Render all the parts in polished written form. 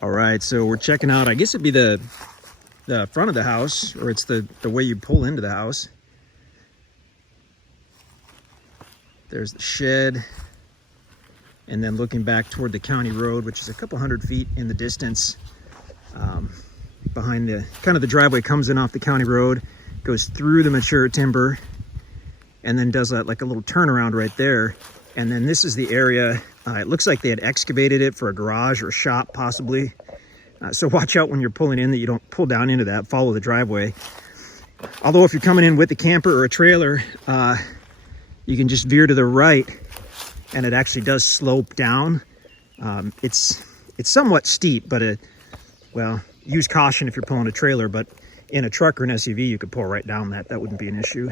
All right, so we're checking out, I guess it'd be the front of the house, or it's the way you pull into the house. There's the shed. And then looking back toward the county road, which is a couple hundred feet in the distance, behind the driveway comes in off the county road, goes through the mature timber, and then does that like a little turnaround right there. And then this is the area, it looks like they had excavated it for a garage or a shop possibly. So watch out when you're pulling in that you don't pull down into that, follow the driveway. Although if you're coming in with a camper or a trailer, you can just veer to the right and it actually does slope down. It's somewhat steep, but well, use caution if you're pulling a trailer, but in a truck or an SUV, you could pull right down that. That wouldn't be an issue.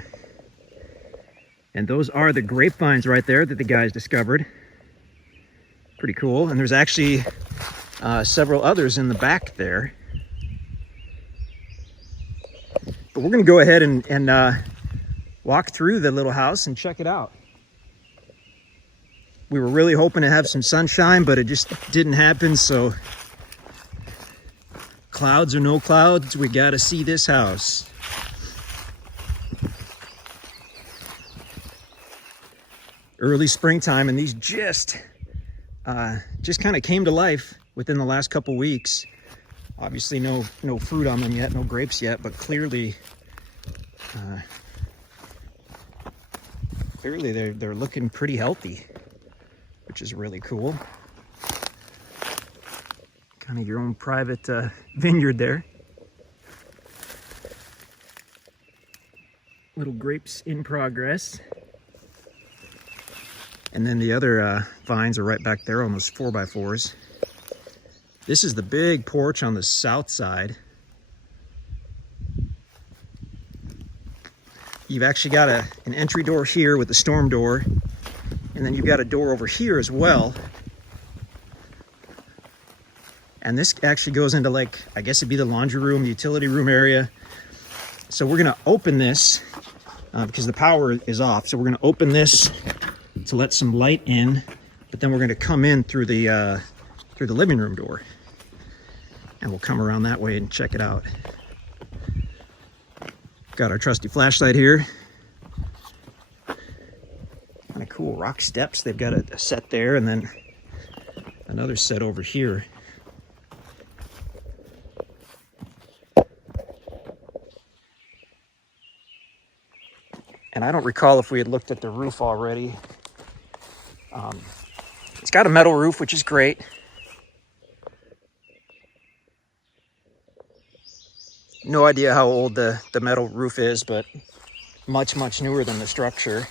And those are the grapevines right there that the guys discovered. Pretty cool. And there's actually several others in the back there. But we're gonna go ahead and walk through the little house and check it out. We were really hoping to have some sunshine, but it just didn't happen, so clouds or no clouds, we gotta see this house. Early springtime, and these just kind of came to life within the last couple weeks. Obviously no fruit on them yet, no grapes yet, but clearly they're looking pretty healthy, which is really cool. Kind of your own private vineyard there. Little grapes in progress. And then the other vines are right back there, almost 4x4s. This is the big porch on the south side. You've actually got an entry door here with the storm door, and then you've got a door over here as well. And this actually goes into, like, I guess it'd be the laundry room, the utility room area. So we're gonna open this because the power is off. So we're gonna open this to let some light in, but then we're gonna come in through the living room door. And we'll come around that way and check it out. Got our trusty flashlight here. Kind of cool rock steps. They've got a set there and then another set over here. And I don't recall if we had looked at the roof already. It's got a metal roof, which is great. No idea how old the metal roof is, but much, much newer than the structure.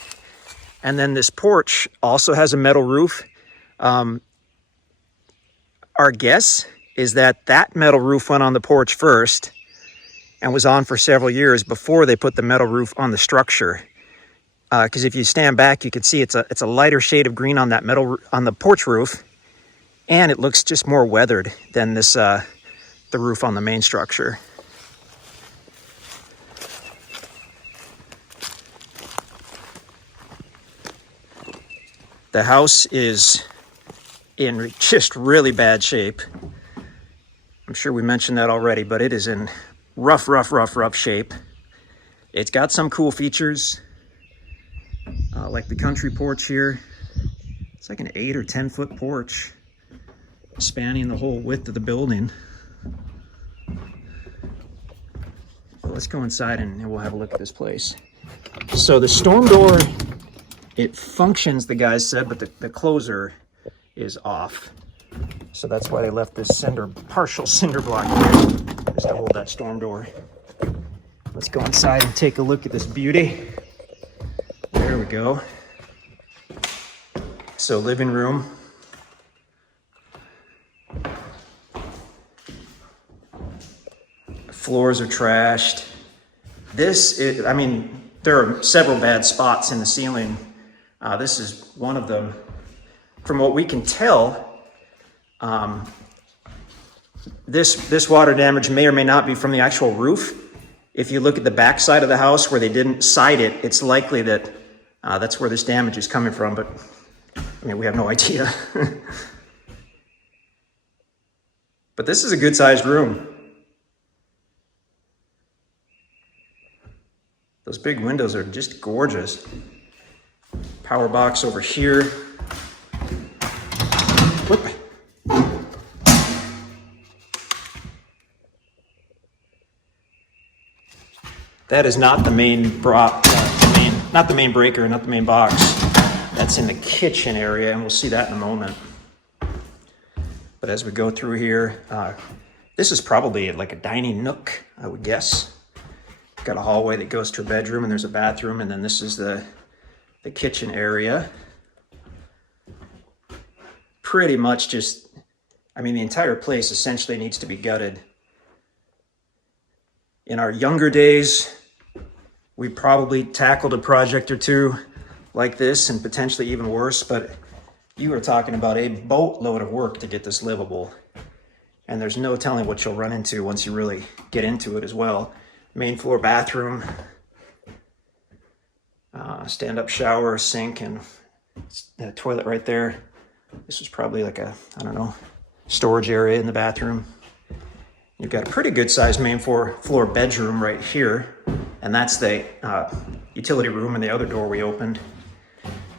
And then this porch also has a metal roof. Our guess is that metal roof went on the porch first and was on for several years before they put the metal roof on the structure. Because if you stand back, you can see it's a lighter shade of green on that on the porch roof, and it looks just more weathered than this the roof on the main structure. The house is in just really bad shape. I'm sure we mentioned that already, but it is in rough shape. It's got some cool features, like the country porch here. It's like an 8 or 10 foot porch spanning the whole width of the building. So let's go inside and we'll have a look at this place. So the storm door, it functions, the guys said, but the closer is off. So that's why they left this partial cinder block here, just to hold that storm door. Let's go inside and take a look at this beauty. There we go. So living room. Floors are trashed. I mean, there are several bad spots in the ceiling. This is one of them. From what we can tell, this water damage may or may not be from the actual roof. If you look at the back side of the house where they didn't side it, it's likely that that's where this damage is coming from, but I mean, we have no idea. But this is a good sized room. Those big windows are just gorgeous. Power box over here. Whoop. That is not the main not the main breaker, not the main box. That's in the kitchen area, and we'll see that in a moment. But as we go through here, this is probably like a dining nook, I would guess. Got a hallway that goes to a bedroom, and there's a bathroom, and then this is the kitchen area. Pretty much just, I mean, the entire place essentially needs to be gutted. In our younger days, we probably tackled a project or two like this, and potentially even worse, but you are talking about a boatload of work to get this livable. And there's no telling what you'll run into once you really get into it as well. Main floor bathroom, stand-up shower, sink, and the toilet right there. This is probably like a, I don't know, storage area in the bathroom. You've got a pretty good sized main floor bedroom right here, and that's the utility room and the other door we opened.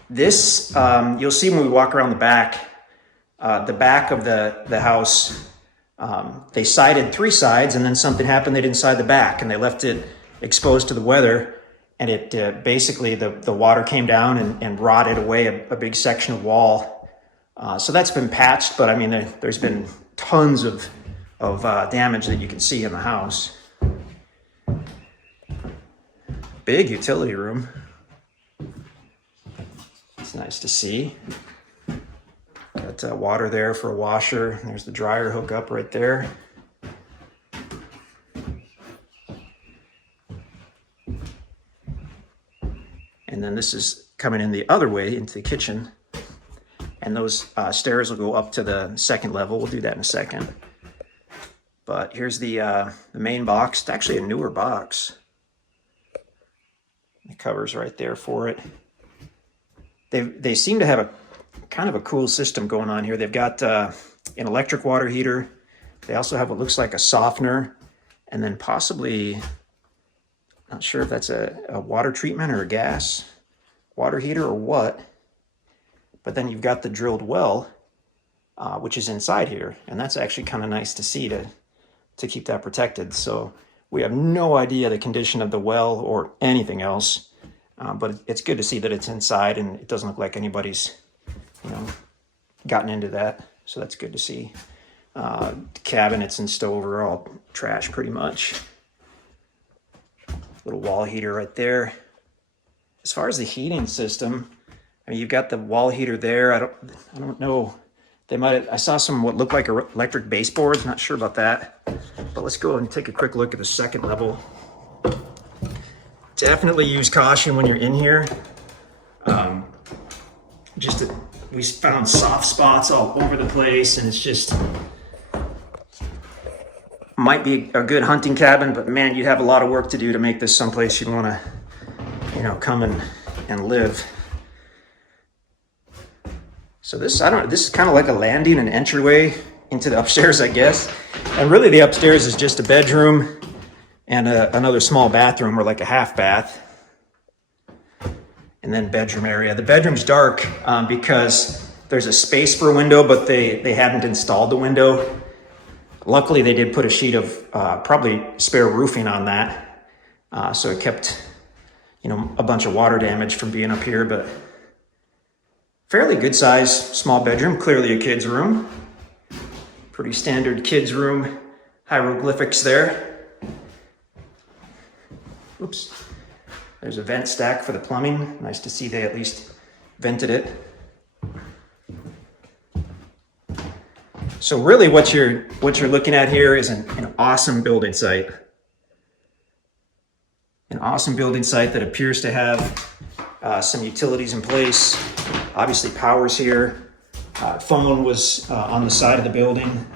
This, you'll see when we walk around the back of the house, they sided 3 sides, and then something happened, they didn't side the back, and they left it exposed to the weather, and it basically, the water came down and rotted away a big section of wall. So that's been patched, but I mean, there's been tons of damage that you can see in the house. Big utility room. It's nice to see. Got water there for a washer. There's the dryer hookup right there. And then this is coming in the other way into the kitchen. And those stairs will go up to the 2nd level. We'll do that in a second. But here's the main box. It's actually a newer box. The cover's right there for it. They seem to have a kind of a cool system going on here. They've got an electric water heater. They also have what looks like a softener, and then possibly, not sure if that's a water treatment or a gas water heater or what. But then you've got the drilled well, which is inside here, and that's actually kind of nice to see to keep that protected. So we have no idea the condition of the well or anything else, but it's good to see that it's inside and it doesn't look like anybody's, gotten into that. So that's good to see. The cabinets and stove are all trash pretty much. Little wall heater right there. As far as the heating system, I mean, you've got the wall heater there. I don't know. I saw some what looked like electric baseboards. Not sure about that. But let's go and take a quick look at the 2nd level. Definitely use caution when you're in here. We found soft spots all over the place, and it's just might be a good hunting cabin, but man, you'd have a lot of work to do to make this someplace you'd want to, come and live. So this is kind of like a landing and entryway into the upstairs, I guess. And really the upstairs is just a bedroom and another small bathroom, or like a half bath. And then bedroom area. The bedroom's dark because there's a space for a window, but they haven't installed the window. Luckily, they did put a sheet of probably spare roofing on that. So it kept, a bunch of water damage from being up here, but fairly good size small bedroom, clearly a kid's room. Pretty standard kid's room, hieroglyphics there. Oops. There's a vent stack for the plumbing. Nice to see they at least vented it. So really what you're looking at here is an awesome building site. An awesome building site that appears to have some utilities in place. Obviously power's here. Phone was on the side of the building.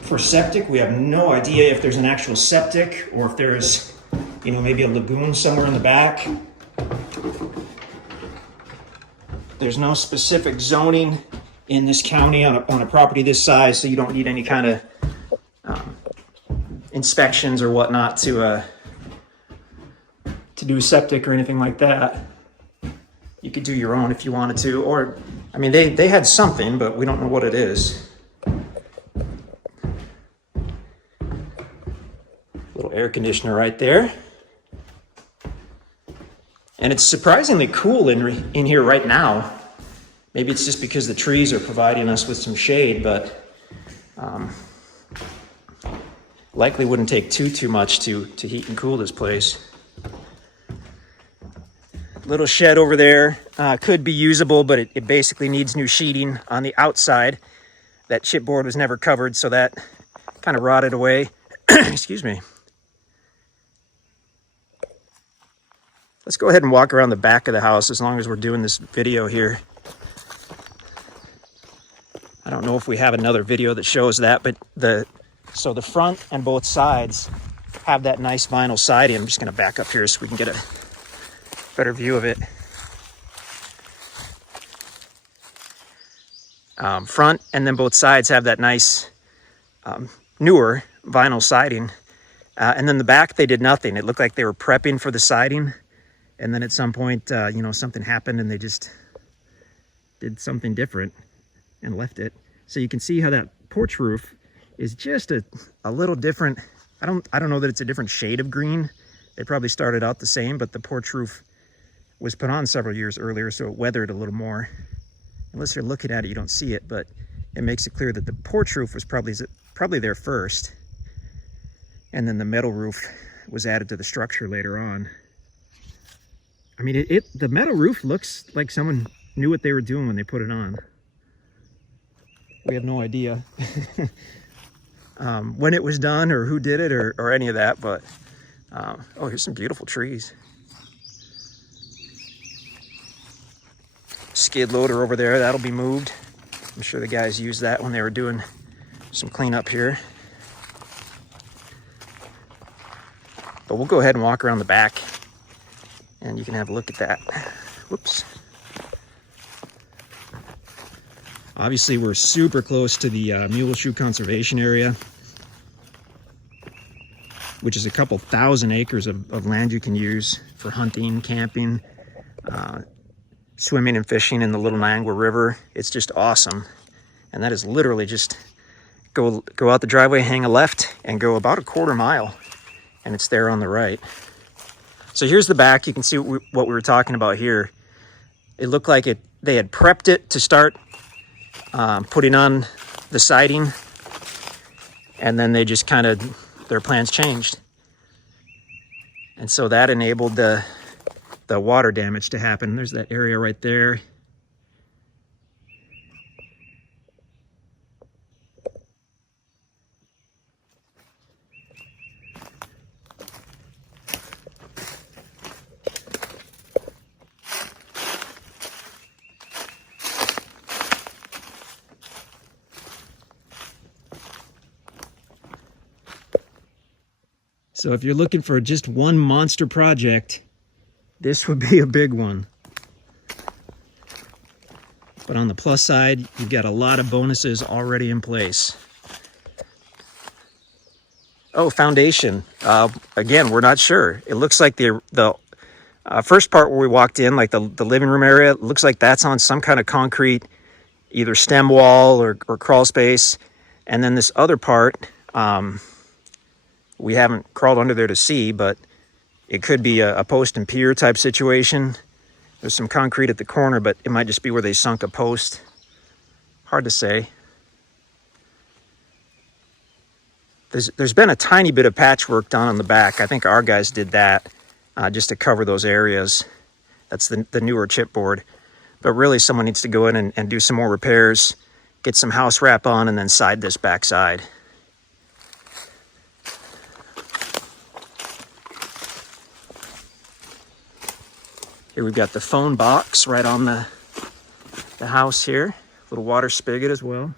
For septic, we have no idea if there's an actual septic or if there's, maybe a lagoon somewhere in the back. There's no specific zoning in this county on a property this size, so you don't need any kind of inspections or whatnot to do septic or anything like that. You could do your own if you wanted to, or I mean, they had something, but we don't know what it is. Little air conditioner right there. And it's surprisingly cool in here right now. Maybe it's just because the trees are providing us with some shade, but likely wouldn't take too much to heat and cool this place. Little shed over there, could be usable, but it basically needs new sheeting on the outside. That chipboard was never covered, so that kind of rotted away. Excuse me. Let's go ahead and walk around the back of the house as long as we're doing this video here. I don't know if we have another video that shows that, but so the front and both sides have that nice vinyl siding. I'm just going to back up here so we can get a better view of it. Front and then both sides have that nice newer vinyl siding. And then the back, they did nothing. It looked like they were prepping for the siding. And then at some point, you know, something happened and they just did something different and left it. So you can see how that porch roof is just a little different. I don't know that it's a different shade of green. They probably started out the same, but the porch roof was put on several years earlier, so it weathered a little more. Unless you're looking at it, you don't see it, but it makes it clear that the porch roof was probably there first. And then the metal roof was added to the structure later on. I mean, the metal roof looks like someone knew what they were doing when they put it on. We have no idea when it was done or who did it or any of that, but oh, here's some beautiful trees. Skid loader over there, that'll be moved. I'm sure the guys used that when they were doing some cleanup here. But we'll go ahead and walk around the back and you can have a look at that. Whoops. Obviously, we're super close to the Muleshoe Conservation Area, which is a couple thousand acres of land you can use for hunting, camping, swimming and fishing in the Little Niagara River. It's just awesome. And that is literally just go out the driveway, hang a left, and go about a quarter mile, and it's there on the right. So here's the back. You can see what we were talking about here. It looked like they had prepped it to start putting on the siding, and then they just kind of, their plans changed. And so that enabled the water damage to happen. There's that area right there. So if you're looking for just one monster project, this would be a big one. But on the plus side, you've got a lot of bonuses already in place. Oh, foundation. Again, we're not sure. It looks like the first part where we walked in, like the living room area, looks like that's on some kind of concrete, either stem wall or crawl space. And then this other part, we haven't crawled under there to see, but it could be a post and pier type situation. There's some concrete at the corner, but it might just be where they sunk a post. Hard to say. There's been a tiny bit of patchwork done on the back. I think our guys did that just to cover those areas. That's the newer chipboard. But really someone needs to go in and do some more repairs, get some house wrap on, and then side this back side. Here we've got the phone box right on the house here. Little water spigot as well.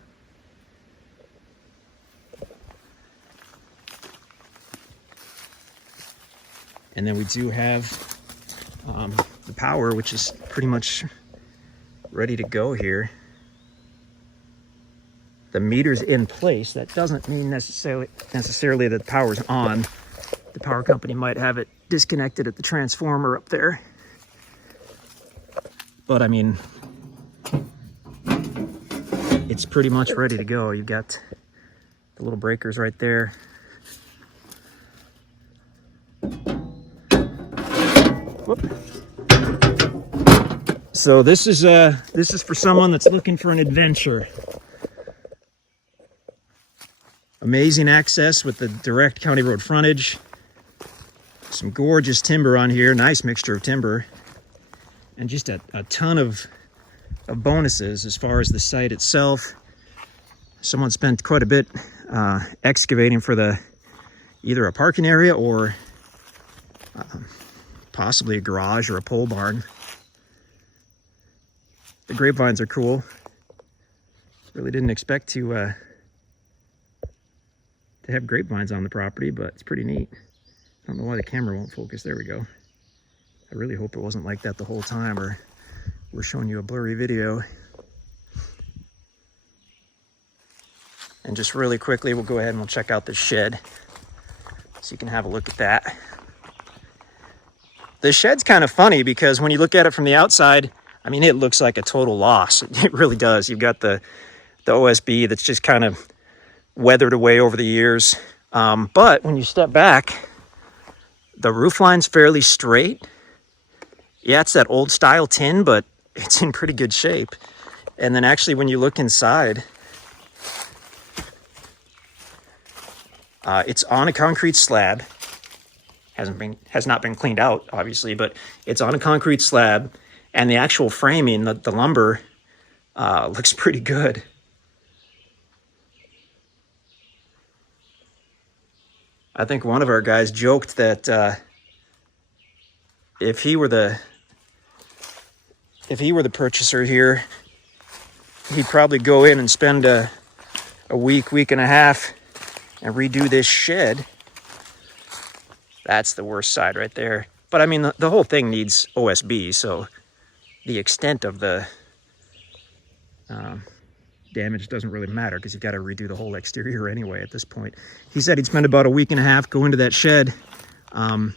And then we do have the power, which is pretty much ready to go here. the meter's in place, that doesn't mean necessarily that the power's on. The power company might have it disconnected at the transformer up there. But I mean, it's pretty much ready to go. You've got the little breakers right there. Whoop. So this is for someone that's looking for an adventure. Amazing access with the direct county road frontage. Some gorgeous timber on here, nice mixture of timber. And just a ton of bonuses as far as the site itself. Someone spent quite a bit excavating for either a parking area or possibly a garage or a pole barn. The grapevines are cool. Really didn't expect to have grapevines on the property, but it's pretty neat. I don't know why the camera won't focus. There we go. I really hope it wasn't like that the whole time, or we're showing you a blurry video. And just really quickly, we'll go ahead and we'll check out the shed so you can have a look at that. The shed's kind of funny because when you look at it from the outside, I mean, it looks like a total loss. It really does. You've got the OSB that's just kind of weathered away over the years. But when you step back, the roof line's fairly straight. Yeah, it's that old style tin, but it's in pretty good shape. And then actually when you look inside, it's on a concrete slab. Has not been cleaned out, obviously, but it's on a concrete slab, and the actual framing, the lumber, looks pretty good. I think one of our guys joked that if he were the purchaser here, he'd probably go in and spend a week and a half and redo this shed. That's the worst side right there. But I mean, the whole thing needs OSB, so the extent of the damage doesn't really matter because you've got to redo the whole exterior anyway at this point. He said he'd spend about a week and a half go into that shed, and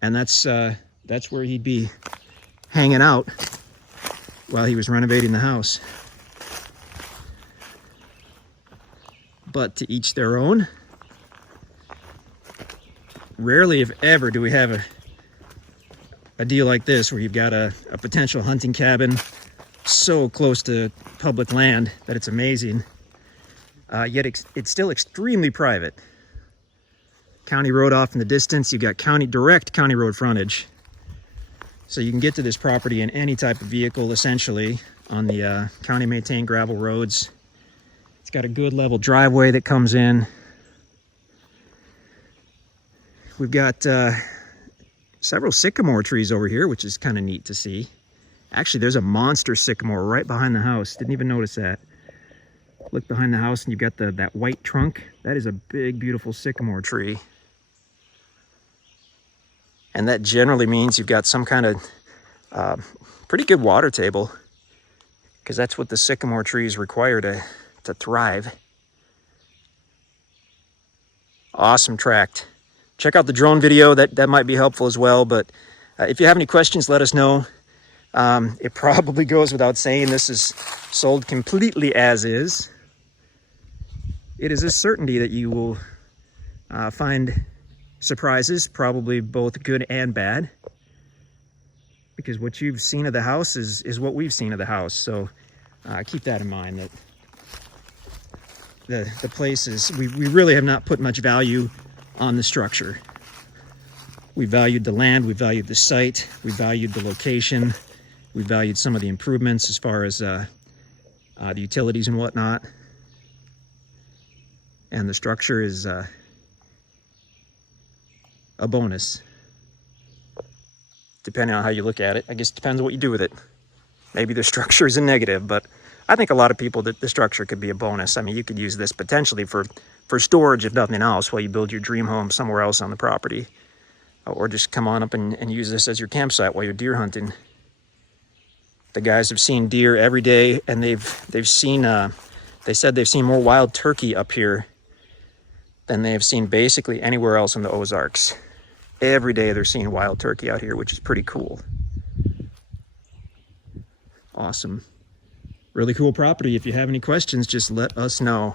that's where he'd be hanging out while he was renovating the house. But to each their own. Rarely, if ever, do we have a deal like this where you've got a potential hunting cabin so close to public land that it's amazing. Yet it's still extremely private. County road off in the distance. You've got direct county road frontage. So you can get to this property in any type of vehicle, essentially, on the county maintained gravel roads. It's got a good level driveway that comes in. We've got several sycamore trees over here, which is kind of neat to see. Actually, there's a monster sycamore right behind the house. Didn't even notice that. Look behind the house and you've got that white trunk. That is a big, beautiful sycamore tree. And that generally means you've got some kind of pretty good water table, because that's what the sycamore trees require to thrive. Awesome tract. Check out the drone video, that might be helpful as well. But if you have any questions, let us know. It probably goes without saying this is sold completely as is. It is a certainty that you will find surprises, probably both good and bad, because what you've seen of the house is what we've seen of the house. So keep that in mind, that the place is, we really have not put much value on the structure. We valued the land, we valued the site, we valued the location, we valued some of the improvements as far as the utilities and whatnot. And the structure is a bonus, depending on how you look at it. I guess it depends on what you do with it. Maybe the structure is a negative, but I think a lot of people that the structure could be a bonus. I mean, you could use this potentially for storage, if nothing else, while you build your dream home somewhere else on the property. Or just come on up and use this as your campsite while you're deer hunting. The guys have seen deer every day, and they've seen They said they've seen more wild turkey up here than they have seen basically anywhere else in the Ozarks. Every day they're seeing wild turkey out here, which is pretty cool. Awesome. Really cool property. If you have any questions, just let us know.